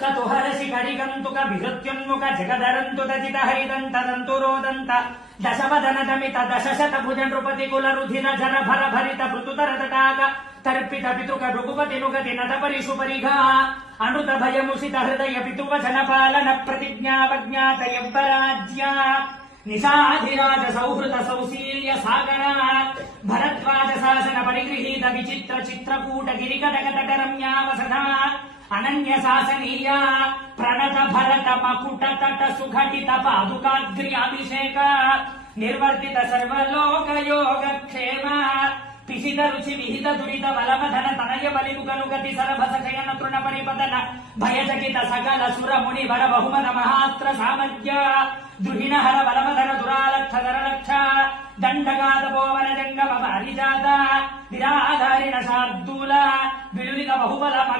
కతుహరసి కడిగంతుక విహృత్యున్ముఖ జగదరంతు దజిత హరిదంతదంతు రోదంత దశవదనదమిత దశశత భుజ నృపతి కుల రుధిర జర భర భరిత భృతుతర తటాక తర్పిత పితృక భృగుపతి నుగతి నట పరిషు పరిఘా అణుత భయముసిత హృదయ పితువచన పాలన ప్రతిజ్ఞావజ్ఞాత యవ్వరాజ్య నిషాధిరాజ సౌహృద సౌశీల్య సాగర భరద్వాజ శాసన పరిగృహీత విచిత్ర చిత్రకూట గిరికటకటక రమ్యావసధ అనన్య శాసనీయ ప్రణత భరత మకుట తట సుఘటిత పాదుకాగ్రి అభిషేక నిర్వర్తిత సర్వలోక యోగ క్షేమ పిసిత రుచి విహిత దురిత బలమధన తనయ బలిముగనుగతి సరభస శయన తృణ పరిపదన భయచకిత సకల సుర ముని వర బహుమన మహాస్త్ర సామర్థ్య ద్రుహిణ హర బలమధర దురాలక్ష ధరలక్ష దండగాద పోవన జంగమ పరిజాత నిరాధారిణ శార్దూల విలులిక బహుబల